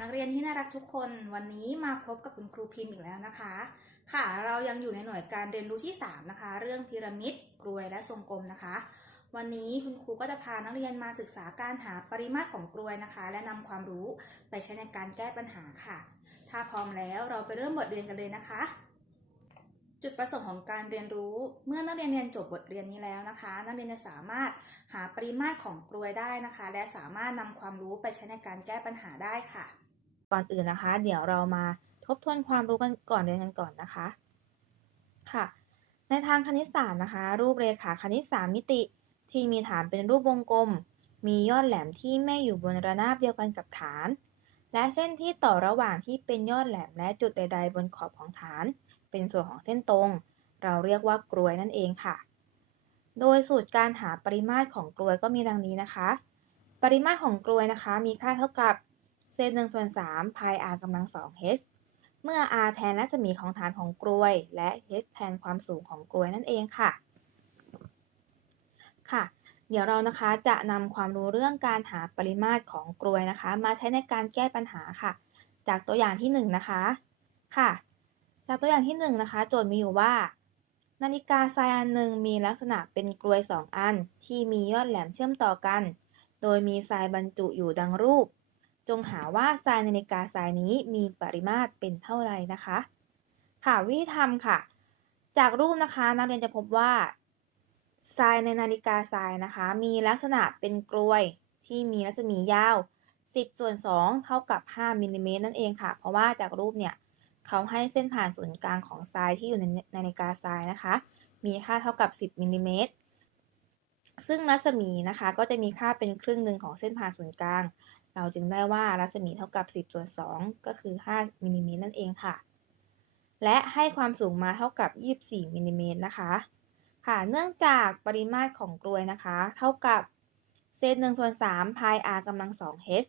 นักเรียนที่น่ารักทุกคนวันนี้มาพบกับคุณครูพิมพ์อีกแล้วนะคะ ค่ะเรายังอยู่ในหน่วยการเรียนรู้ที่ 3 นะคะ เรื่องพีระมิดกรวยและทรงกลมนะคะ วันนี้คุณครูก็จะพานักเรียนมาศึกษาการหาปริมาตรของกรวยนะคะ และนำความรู้ไปใช้ในการแก้ปัญหาค่ะ ถ้าพร้อมแล้วเราไปเริ่มบทเรียนกันเลยนะคะ จุดประสงค์ของการเรียนรู้เมื่อนักเรียนเรียนจบบทเรียนนี้แล้วนะคะ นักเรียนจะสามารถหาปริมาตรของกรวยได้นะคะ และสามารถนำความรู้ไปใช้ในการแก้ปัญหาได้ค่ะ ก่อนอื่นนะคะ เดี๋ยวเรามาทบทวนความรู้กันก่อนเรียนกันก่อนนะคะ ค่ะ ในทางคณิตศาสตร์นะคะ รูปเรขาคณิต3มิติที่มีฐานเป็นรูปวงกลม มียอดแหลมที่ไม่อยู่บนระนาบเดียวกันกับฐาน และเส้นที่ต่อระหว่างที่เป็นยอดแหลมและจุดใด ๆ บนขอบของฐาน เป็นส่วนของเส้นตรง เราเรียกว่ากรวยนั่นเองค่ะ โดยสูตรการหาปริมาตรของกรวยก็มีดังนี้นะคะ ปริมาตรของกรวยนะคะ มีค่าเท่ากับ เศษ1ส่วน3พาย r กำลัง 2 h เมื่อ r แทนรัศมีของฐานของกรวย และ h แทนความสูงของกรวยนั่นเองค่ะ ค่ะ เดี๋ยวเรานะคะจะนำความรู้เรื่องการหาปริมาตรของกรวยนะคะ มาใช้ในการแก้ปัญหาค่ะ จากตัวอย่างที่ 1 นะคะ ค่ะ จากตัวอย่างที่ 1 นะคะ โจทย์มีอยู่ว่า นาฬิกาทรายอันหนึ่งมีลักษณะเป็นกรวย 2 อัน ที่มียอดแหลมเชื่อมต่อกัน โดยมีทรายบรรจุอยู่ดังรูป จงหาว่าทรายในนาฬิกาทรายนี้มีปริมาตรเป็นเท่าไรนะคะ ค่ะวิธีทำค่ะ จากรูปนะคะนักเรียนจะพบว่าทรายในนาฬิกาทรายนะคะ มีลักษณะเป็นกรวยที่มีรัศมียาว 10ส่วน2เท่ากับ 5มิลลิเมตรนั่นเองค่ะ เพราะว่าจากรูปเนี่ยเขาให้เส้นผ่านศูนย์กลางของทรายที่อยู่ในนาฬิกาทรายนะคะ มีค่าเท่ากับ 10มิลลิเมตรซึ่งรัศมีนะคะก็จะมีค่าเป็นครึ่งหนึ่งของเส้นผ่านศูนย์กลาง เราจึงได้ว่ารัศมีเท่ากับ 10 ส่วน 2 ก็คือ 5มิลลิเมตรนั่นเองค่ะ และให้ความสูงมาเท่ากับ 24มิลลิเมตรนะคะ ค่ะ เนื่องจากปริมาตรของกรวยนะคะ เท่ากับเศษ1ส่วน3พาย r กำลัง2 h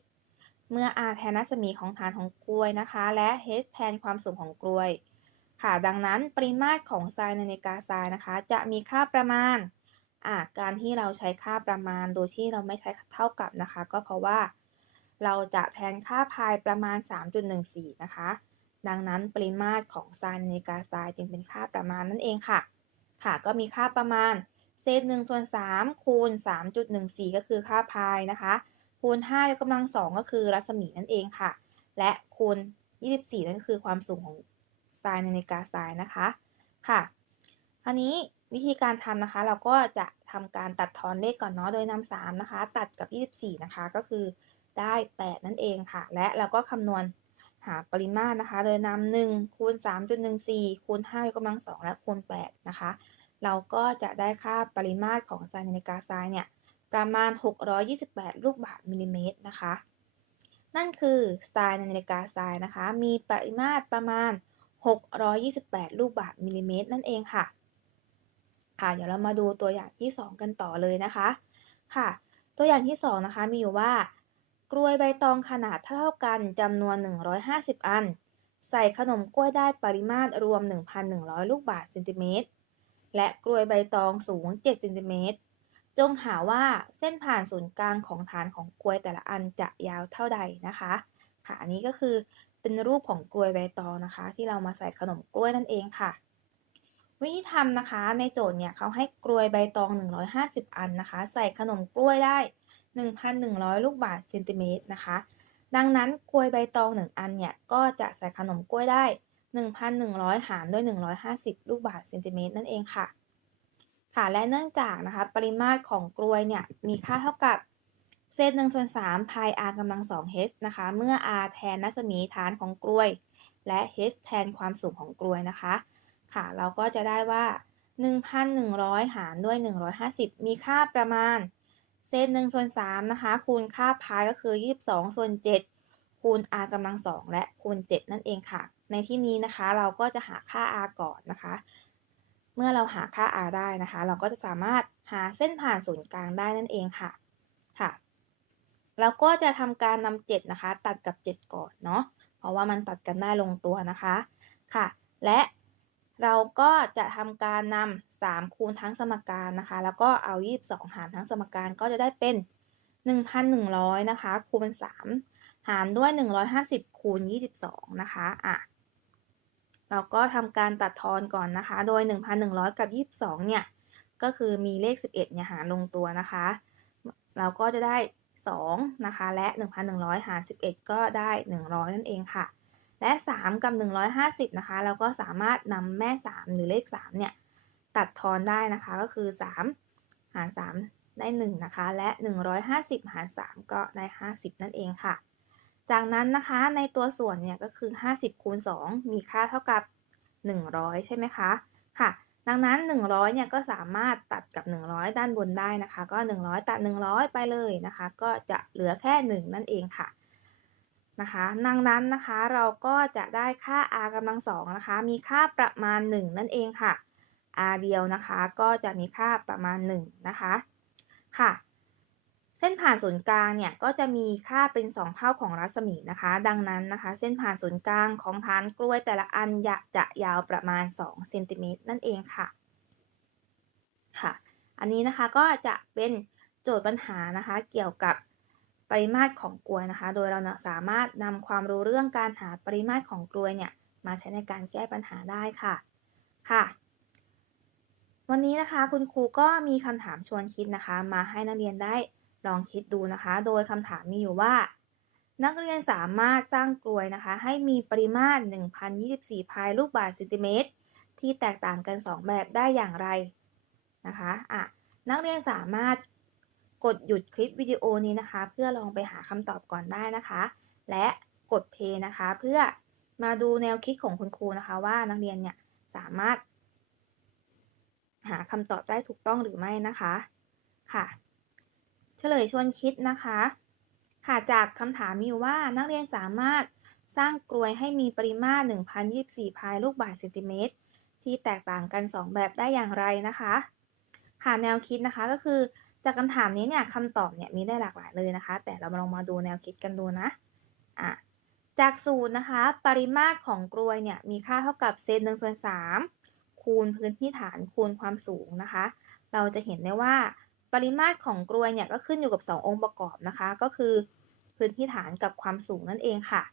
เมื่อ r แทนรัศมีของฐานของกรวยนะคะ และ h แทนความสูงของกรวย ค่ะ ดังนั้นปริมาตรของทรายในนาฬิกาทรายนะคะ จะมีค่าประมาณอ่าการที่เราใช้ค่าประมาณโดยที่เราไม่ใช้เท่ากับนะคะ ก็เพราะว่า เราจะแทนค่าพายประมาณ 3.14 นะคะ ดังนั้นปริมาตรของทรายในนาฬิกาทรายจึงเป็นค่าประมาณนั่นเองค่ะ ค่ะก็มีค่าประมาณเศษ1ส่วน3คูณ 3.14 ก็คือค่าพายนะคะ คูณ5ยกกำลัง2ก็คือรัศมีนั่นเองค่ะ และคูณ 24 นั่นคือความสูงของทรายในนาฬิกาทรายนะคะค่ะคราวนี้วิธีการทำนะคะ เราก็จะทำการตัดทอนเลขก่อนเนาะโดยนำ3นะคะ ตัดกับ 24 นะคะ ก็คือ ได้ 8 นั่นเองค่ะ และเราก็คำนวณหาปริมาตรนะคะ โดยนำ1คูณ 3.14 คูณ5ยกกำลัง 2 และคูณ 8 นะคะ เราก็จะได้ค่าปริมาตรของทรายในาฬิกาทรายเนี่ย ประมาณ 628 ลูกบาศก์มิลลิเมตรนะคะ นั่นคือทรายในาฬิกาทรายนะคะ มีปริมาตรประมาณ 628 ลูกบาศก์มิลลิเมตรนั่นเองค่ะ ค่ะ เดี๋ยวเรามาดูตัวอย่างที่ 2 กันต่อเลยนะคะ ค่ะ ตัวอย่างที่ 2 นะคะ มีอยู่ว่า กรวยใบตองขนาดเท่ากันจำนวน 150 อัน ใส่ขนมกล้วยได้ปริมาตรรวม 1,100 ลูกบาศก์เซนติเมตร และกรวยใบตองสูง 7 เซนติเมตร จงหาว่าเส้นผ่านศูนย์กลางของฐานของกล้วยแต่ละอันจะยาวเท่าใดนะคะ ค่ะ อันนี้ก็คือเป็นรูปของกล้วยใบตองนะคะ ที่เรามาใส่ขนมกล้วยนั่นเองค่ะ วิธีทำนะคะในโจทย์เนี่ยเขาให้กล้วยใบตอง 150 อันนะคะ ใส่ขนมกล้วยได้ 1,100 ลูกบาศก์เซนติเมตรนะคะ ดังนั้นกล้วยใบตอง 1 อันเนี่ย ก็จะใส่ขนมกล้วยได้ 1,100 หารด้วย 150 ลูกบาศก์เซนติเมตรนั่นเองค่ะ ค่ะ และเนื่องจากนะคะปริมาตรของกล้วยเนี่ยมีค่าเท่ากับเศษ1ส่วน3พาย r กำลัง2 h นะคะ เมื่อ r แทนรัศมีฐานของกล้วย และ h แทนความสูงของกล้วยนะคะ ค่ะ เราก็จะได้ว่า 1,100 หารด้วย 150 มีค่าประมาณเศษ1ส่วน3นะคะ คูณค่าพายก็คือ22ส่วน7คูณ r กำลัง2และคูณ 7 นั่นเองค่ะ ในที่นี้นะคะเราก็จะหาค่า r ก่อนนะคะ เมื่อเราหาค่า r ได้นะคะ เราก็จะสามารถหาเส้นผ่านศูนย์กลางได้นั่นเองค่ะค่ะ เราก็จะทำการนำ7นะคะ ตัดกับ 7 ก่อนเนาะเพราะว่ามันตัดกันได้ลงตัวนะคะค่ะ และ เราก็จะทำการนำ3คูณทั้งสมการนะคะ แล้วก็เอา 22 หารทั้งสมการก็จะได้เป็น 1,100 นะคะ คูณ 3 หารด้วย 150 คูณ 22 นะคะอะเราก็ทำการตัดทอนก่อนนะคะ โดย 1,100 กับ 22 เนี่ย ก็คือมีเลข 11 เนี่ยหารลงตัวนะคะ เราก็จะได้ 2 นะคะ และ 1,100 หาร 11 ก็ได้ 100 นั่นเองค่ะ และ 3 กับ 150 นะคะ เราก็สามารถนำแม่ 3 หรือเลข 3 เนี่ย ตัดทอนได้นะคะ ก็คือ 3 หาร 3 ได้ 1 นะคะ และ 150 หาร 3 ก็ได้ 50 นั่นเองค่ะ จากนั้นนะคะในตัวส่วนเนี่ยก็คือ 50คูณ2มีค่าเท่ากับ 100 ใช่ไหมคะ ค่ะ ดังนั้น 100 เนี่ยก็สามารถตัดกับ 100 ด้านบนได้นะคะ ก็ 100 ตัด 100 ไปเลยนะคะ ก็จะเหลือแค่ 1 นั่นเองค่ะ นะคะดังนั้นนะคะเราก็จะได้ค่า r กำลังสองนะคะมีค่าประมาณ 1 นั่นเองค่ะ r เดียวนะคะก็จะมีค่าประมาณ 1 นะคะค่ะ เส้นผ่านศูนย์กลางเนี่ยก็จะมีค่าเป็น 2 เท่าของรัศมีนะคะ ดังนั้นนะคะ เส้นผ่านศูนย์กลางของฐานกล้วยแต่ละอันจะจะยาวประมาณ2เซนติเมตรนั่นเองค่ะค่ะ อันนี้นะคะก็จะเป็นโจทย์ปัญหานะคะเกี่ยวกับ ปริมาตรของกลวยนะคะ โดยเราเนี่ยสามารถนำความรู้เรื่องการหาปริมาตรของกลวยเนี่ยมาใช้ในการแก้ปัญหาได้ค่ะค่ะ วันนี้นะคะคุณครูก็มีคำถามชวนคิดนะคะ มาให้นักเรียนได้ลองคิดดูนะคะ โดยคำถามมีอยู่ว่า นักเรียนสามารถสร้างกลวยนะคะ ให้มีปริมาตร 1,024 พายลูกบาศก์เซนติเมตรที่แตกต่างกัน 2 แบบได้อย่างไรนะคะอะนักเรียนสามารถ กดหยุดคลิปวิดีโอนี้นะคะ เพื่อลองไปหาคำตอบก่อนได้นะคะ และกดเพย์นะคะ เพื่อมาดูแนวคิดของคุณครูนะคะว่านักเรียนเนี่ยสามารถ หาคำตอบได้ถูกต้องหรือไม่นะคะค่ะ เฉลยชวนคิดนะคะค่ะจากคำถามมีอยู่ว่านักเรียนสามารถสร้างกลวยให้มีปริมาตร 1,024 พายลูกบาศก์เซนติเมตรที่แตกต่างกัน 2 แบบได้อย่างไรนะคะ ค่ะแนวคิดนะคะก็คือ จากคำถามนี้เนี่ยคำตอบเนี่ยมีได้หลากหลายเลยนะคะ แต่เรามาลองมาดูแนวคิดกันดูนะอะจากสูตรนะคะ ปริมาตรของกลวยเนี่ยมีค่าเท่ากับเศษหนึ่งส่วนสามคูณพื้นที่ฐานคูณความสูงนะคะ เราจะเห็นได้ว่าปริมาตรของกลวยเนี่ยก็ขึ้นอยู่กับ 2 องค์ประกอบนะคะ ก็คือพื้นที่ฐานกับความสูงนั่นเองค่ะ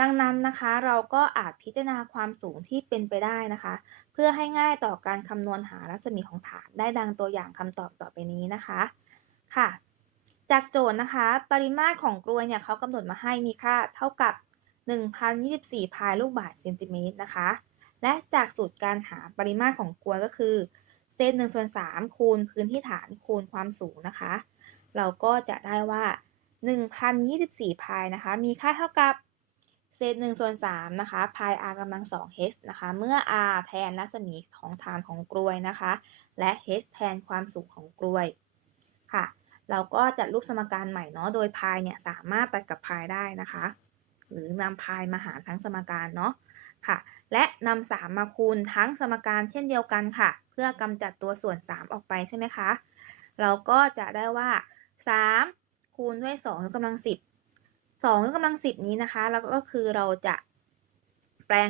ดังนั้นนะคะ เราก็อาจพิจารณาความสูงที่เป็นไปได้นะคะ เพื่อให้ง่ายต่อการคำนวณหารัศมีของฐานได้ดังตัวอย่างคำตอบต่อไปนี้นะคะค่ะ จากโจทย์นะคะ ปริมาตรของกลวยเนี่ยเขากำหนดมาให้มีค่าเท่ากับ 1,024 พายลูกบาศก์เซนติเมตรนะคะ และจากสูตรการหาปริมาตรของกลวยก็คือเศษ1ส่วน3คูณพื้นที่ฐานคูณความสูงนะคะ เราก็จะได้ว่า 1,024 พายนะคะ มีค่าเท่ากับ เศษ1ส่วน3นะคะพาย r กำลัง2 h นะคะ เมื่อ r แทนรัศมีของฐานของกลวยนะคะ และ h แทนความสูงของกลวยค่ะ เราก็จัดรูปสมการใหม่เนาะ โดยพายเนี่ยสามารถตัดกับพายได้นะคะ หรือนำพายมาหารทั้งสมการเนาะค่ะ และนำ3มาคูณทั้งสมการเช่นเดียวกันค่ะ เพื่อกำจัดตัวส่วน 3 ออกไปใช่ไหมคะ เราก็จะได้ว่า 3 คูณด้วย2ยกกำลัง10 2ยกกำลัง 10 นี้นะคะ แล้วก็คือเราจะแปลง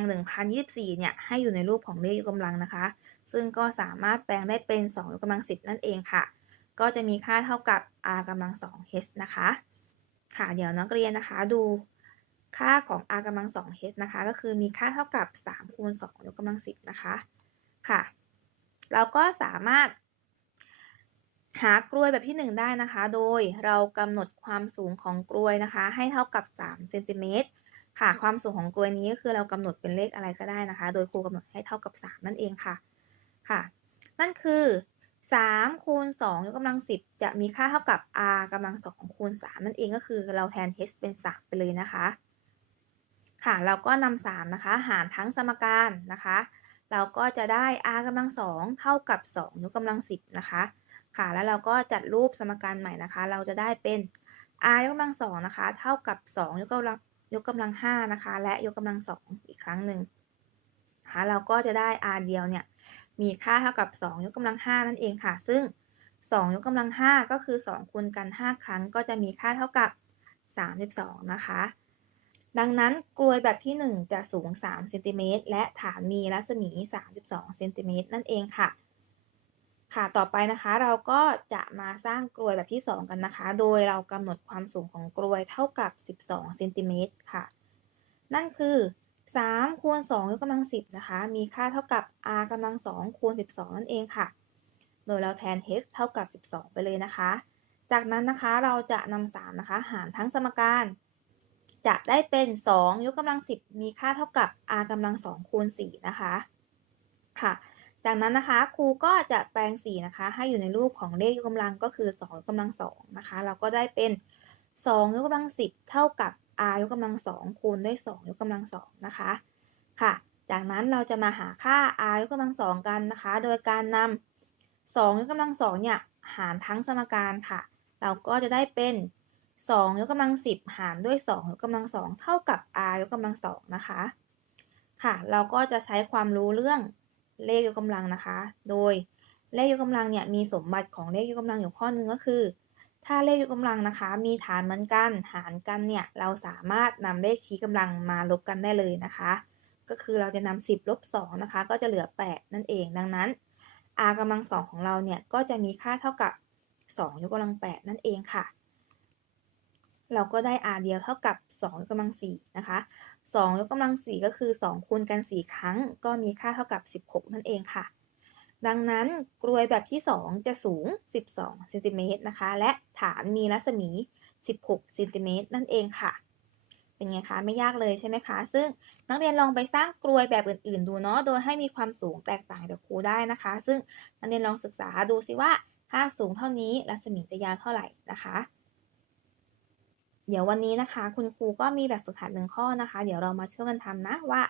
1,024 เนี่ย ให้อยู่ในรูปของเลขยกกำลังนะคะ ซึ่งก็สามารถแปลงได้เป็น 2ยกกำลัง 10 นั่นเองค่ะ ก็จะมีค่าเท่ากับ r กำลัง2 h นะคะ ค่ะ เดี๋ยวนักเรียนนะคะดูค่าของ r กำลัง2 h นะคะ ก็คือมีค่าเท่ากับ 3 คูณ2ยกกำลัง 10 นะคะ ค่ะ เราก็สามารถ หากลวยแบบที่ 1 ได้นะคะ โดยเรากำหนดความสูงของกลวยนะคะ ให้เท่ากับ3เซนติเมตรค่ะ ความสูงของกลวยนี้ก็คือเรากำหนดเป็นเลขอะไรก็ได้นะคะ โดยครูกำหนดให้เท่ากับ 3 นั่นเองค่ะ ค่ะ นั่นคือ3คูณ2ยกกำลัง 10 จะมีค่าเท่ากับ r กำลัง2คูณ 3 นั่นเองก็คือเราแทน h เป็น 3 ไปเลยนะคะ ค่ะ เราก็นำ3นะคะ หารทั้งสมการนะคะ เราก็จะได้ r กำลัง2เท่ากับ 2 ยกกำลัง 10 นะคะ ค่ะ แล้วเราก็จัดรูปสมการใหม่นะคะ เราจะได้เป็น r ยกกำลัง2นะคะ เท่ากับ 2 ยกกำลังยกกำลัง5นะคะ และยกกำลัง2อีกครั้งหนึ่งนะคะเราก็จะได้ r เดียวเนี่ยมีค่าเท่ากับ 2 ยกกำลัง5นั่นเองค่ะ ซึ่ง 2 ยกกำลัง5ก็คือ 2คูณกัน 5 ครั้ง ก็จะมีค่าเท่ากับ 32 นะคะ ดังนั้นกลวยแบบที่ 1 จะสูง3เซนติเมตรและฐานมีรัศมี 32เซนติเมตรนั่นเองค่ะ ค่ะต่อไปนะคะเราก็จะมาสร้างกลวยแบบที่ 2 กันนะคะ โดยเรากำหนดความสูงของกลวยเท่ากับ 12เซนติเมตรค่ะ นั่นคือ3คูณ2ยกกำลัง 10 นะคะ มีค่าเท่ากับ r กำลัง2คูณ12 นั่นเองค่ะ โดยเราแทน h เท่ากับ 12 ไปเลยนะคะ จากนั้นนะคะเราจะนำ3นะคะ หารทั้งสมการ จะได้เป็น 2 ยกกำลัง 10 มีค่าเท่ากับ r กำลัง2คูณ4นะคะ ค่ะ จากนั้นนะคะครูก็จะแปลงสีนะคะให้อยู่ในรูปของเลขยกกำลังก็คือ2ยกกำลัง2นะคะเราก็ได้เป็น2ยกกำลัง10เท่ากับ r ยกกำลัง2คูณด้วย2ยกกำลัง2นะคะค่ะ จากนั้นเราจะมาหาค่า r ยกกำลัง2กันนะคะ โดยการนำ2ยกกำลัง2เนี่ยหารทั้งสมการค่ะ เราก็จะได้เป็น2ยกกำลัง10หารด้วย2ยกกำลัง2เท่ากับ r ยกกำลัง2นะคะค่ะ เราก็จะใช้ความรู้เรื่อง เลขยกกำลังนะคะ โดยเลขยกกำลังเนี่ยมีสมบัติของเลขยกกำลังอยู่ข้อหนึงก็คือ ถ้าเลขยกกำลังนะคะ มีฐานเหมือนกัน หารกันเนี่ยเราสามารถนำเลขชี้กำลังมาลบกันได้เลยนะคะ ก็คือเราจะนำ10ลบ2นะคะ ก็จะเหลือ 8 นั่นเอง ดังนั้น r กำลัง2ของเราเนี่ยก็จะมีค่าเท่ากับ 2 ยกกำลัง 8 นั่นเองค่ะ เราก็ได้ r เดียวเท่ากับ2ยกกำลัง4นะคะ 2 ยกกำลัง 4 ก็คือ 2 คูณกัน 4 ครั้ง ก็มีค่าเท่ากับ 16 นั่นเองค่ะ ดังนั้นกลวยแบบที่ 2 จะสูง 12เซนติเมตรนะคะ และฐานมีรัศมี 16เซนติเมตรนั่นเองค่ะ เป็นไงคะไม่ยากเลยใช่ไหมคะ ซึ่งนักเรียนลองไปสร้างกลวยแบบอื่นๆ ดูเนาะ โดยให้มีความสูงแตกต่างจากครูได้นะคะ ซึ่งนักเรียนลองศึกษาดูซิว่าถ้าสูงเท่านี้รัศมีจะยาวเท่าไหร่นะคะ เดี๋ยววันนี้นะคะ คุณครูก็มีแบบฝึกหัดหนึ่งข้อนะคะ เดี๋ยวเรามาช่วยกันทำนะว่า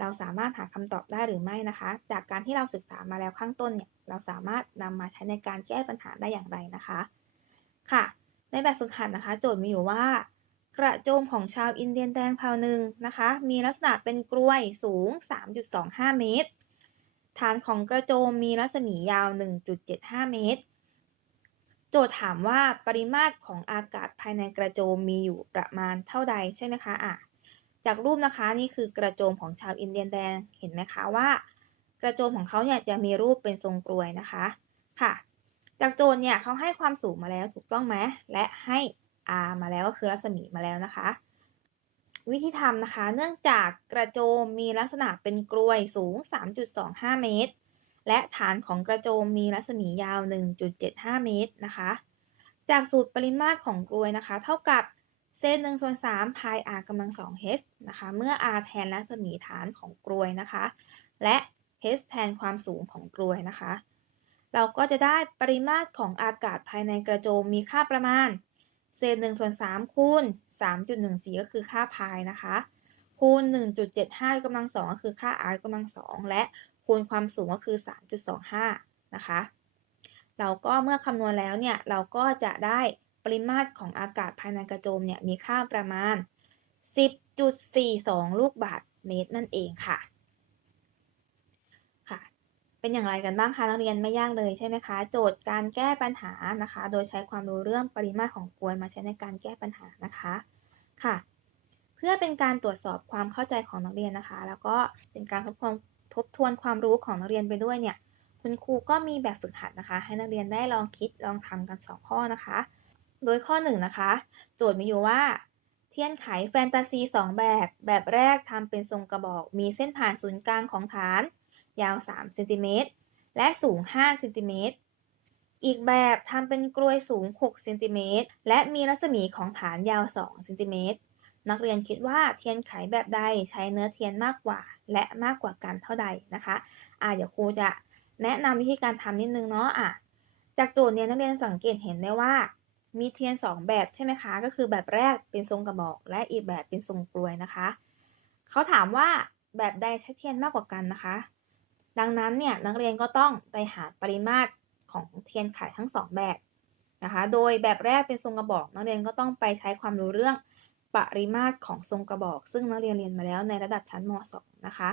เราสามารถหาคำตอบได้หรือไม่นะคะ จากการที่เราศึกษามาแล้วข้างต้นเนี่ยเราสามารถนำมาใช้ในการแก้ปัญหาได้อย่างไรนะคะค่ะ ในแบบฝึกหัดนะคะ โจทย์มีอยู่ว่า กระโจมของชาวอินเดียนแดงเผ่าหนึ่งนะคะ มีลักษณะเป็นกล้วยสูง 3.25 เมตร ฐานของกระโจมมีรัศมียาว 1.75 เมตร โจทย์ถามว่าปริมาตรของอากาศภายในกระโจมมีอยู่ประมาณเท่าใดใช่ไหมคะอะจากรูปนะคะนี่คือกระโจมของชาวอินเดียนแดงเห็นไหมคะว่า กระโจมของเขาเนี่ยจะมีรูปเป็นทรงกลวยนะคะค่ะ จากโจทย์เนี่ยเขาให้ความสูงมาแล้วถูกต้องไหมและให้ r มาแล้วก็คือรัศมีมาแล้วนะคะ วิธีทำนะคะ เนื่องจากกระโจมมีลักษณะเป็นกลวยสูง 3.25 เมตร และฐานของกระโจมมีรัศมียาว 1.75 เมตรนะคะ จากสูตรปริมาตรของกลวยนะคะ เท่ากับเศษ1ส่วน3พาย r กำลัง2 h นะคะ เมื่อ r แทนรัศมีฐานของกลวยนะคะ และ h แทนความสูงของกลวยนะคะ เราก็จะได้ปริมาตรของอากาศภายในกระโจมมีค่าประมาณ เศษ1ส่วน3คูณ3.14 ก็คือค่าพายนะคะ คูณ 1.75กกำลัง2ก็คือค่า r กำลัง2และ คูณความสูงก็คือ 3.25 นะคะ เราก็เมื่อคำนวณแล้วเนี่ย เราก็จะได้ปริมาตรของอากาศภายในกระโจมเนี่ยมีค่าประมาณ 10.42 ลูกบาศกเมตรนั่นเองค่ะ ค่ะ เป็นอย่างไรกันบ้างคะนักเรียนไม่ยากเลยใช่ไหมคะ โจทย์การแก้ปัญหานะคะ โดยใช้ความรู้เรื่องปริมาตรของกลวยมาใช้ในการแก้ปัญหานะคะ ค่ะ เพื่อเป็นการตรวจสอบความเข้าใจของนักเรียนนะคะ แล้วก็เป็นการทบทวน ทบทวนความรู้ของนักเรียนไปด้วยเนี่ย คุณครูก็มีแบบฝึกหัดนะคะ ให้นักเรียนได้ลองคิดลองทำกัน 2 ข้อนะคะ โดยข้อ 1 นะคะ โจทย์มีอยู่ว่า เทียนไขแฟนตาซี 2 แบบ แบบแรกทำเป็นทรงกระบอก มีเส้นผ่านศูนย์กลางของฐาน ยาว3เซนติเมตรและสูง5เซนติเมตรอีกแบบทำเป็นกลวยสูง6เซนติเมตรและมีรัศมีของฐานยาว2เซนติเมตร นักเรียนคิดว่าเทียนไขแบบใดใช้เนื้อเทียนมากกว่า และมากกว่ากันเท่าใดนะคะอ่าเดี๋ยวครูจะแนะนำวิธีการทำนิดนึงเนาะอะจากโจทย์เนี่ยนักเรียนสังเกตเห็นได้ว่ามีเทียน 2 แบบใช่ไหมคะ ก็คือแบบแรกเป็นทรงกระบอก และอีกแบบเป็นทรงกลวยนะคะ เขาถามว่าแบบใดใช้เทียนมากกว่ากันนะคะ ดังนั้นเนี่ยนักเรียนก็ต้องไปหาปริมาตรของเทียนไขทั้ง 2 แบบนะคะ โดยแบบแรกเป็นทรงกระบอก นักเรียนก็ต้องไปใช้ความรู้เรื่อง ปริมาตรของทรงกระบอก ซึ่งนักเรียนเรียนมาแล้วในระดับชั้นม .2 นะคะ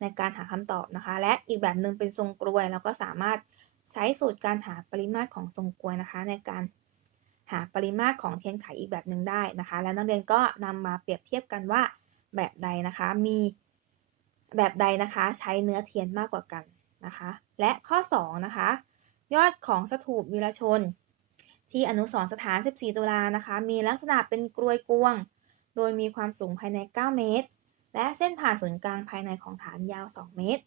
ในการหาคำตอบนะคะ และอีกแบบหนึ่งเป็นทรงกลวยเราก็สามารถใช้สูตรการหาปริมาตรของทรงกลวยนะคะ ในการหาปริมาตรของเทียนไขอีกแบบหนึ่งได้นะคะ และนักเรียนก็นำมาเปรียบเทียบกันว่าแบบใดนะคะมีแบบใดนะคะใช้เนื้อเทียนมากกว่ากันนะคะ และข้อ 2 นะคะ ยอดของสถูปวีรชน ที่อนุสรณ์สถาน 14 ตุลานะคะ มีลักษณะเป็นกรวยกวง โดยมีความสูงภายใน 9 เมตร และเส้นผ่านศูนย์กลางภายในของฐานยาว 2 เมตร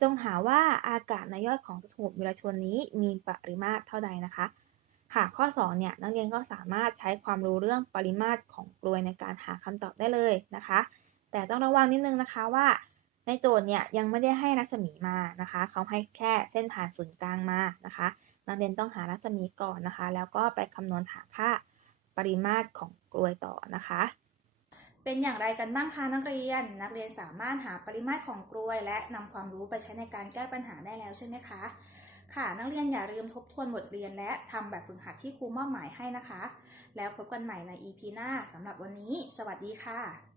จงหาว่าอากาศในยอดของสถูปวีรชนนี้มีปริมาตรเท่าใดนะคะ ค่ะข้อ 2 เนี่ยนักเรียนก็สามารถใช้ความรู้เรื่องปริมาตรของกลวยในการหาคำตอบได้เลยนะคะ แต่ต้องระวังนิดนึงนะคะว่าในโจทย์เนี่ยยังไม่ได้ให้รัศมีมานะคะ เขาให้แค่เส้นผ่านศูนย์กลางมานะคะ นักเรียนต้องหารัศมีก่อนนะคะ แล้วก็ไปคำนวณหาค่าปริมาตรของกลวยต่อนะคะ เป็นอย่างไรกันบ้างคะนักเรียน นักเรียนสามารถหาปริมาตรของกลวย และนำความรู้ไปใช้ในการแก้ปัญหาได้แล้วใช่ไหมคะ ค่ะนักเรียนอย่าลืมทบทวนบทเรียนและทำแบบฝึกหัดที่ครูมอบหมายให้นะคะ แล้วพบกันใหม่ใน EP หน้าสำหรับวันนี้ สวัสดีค่ะ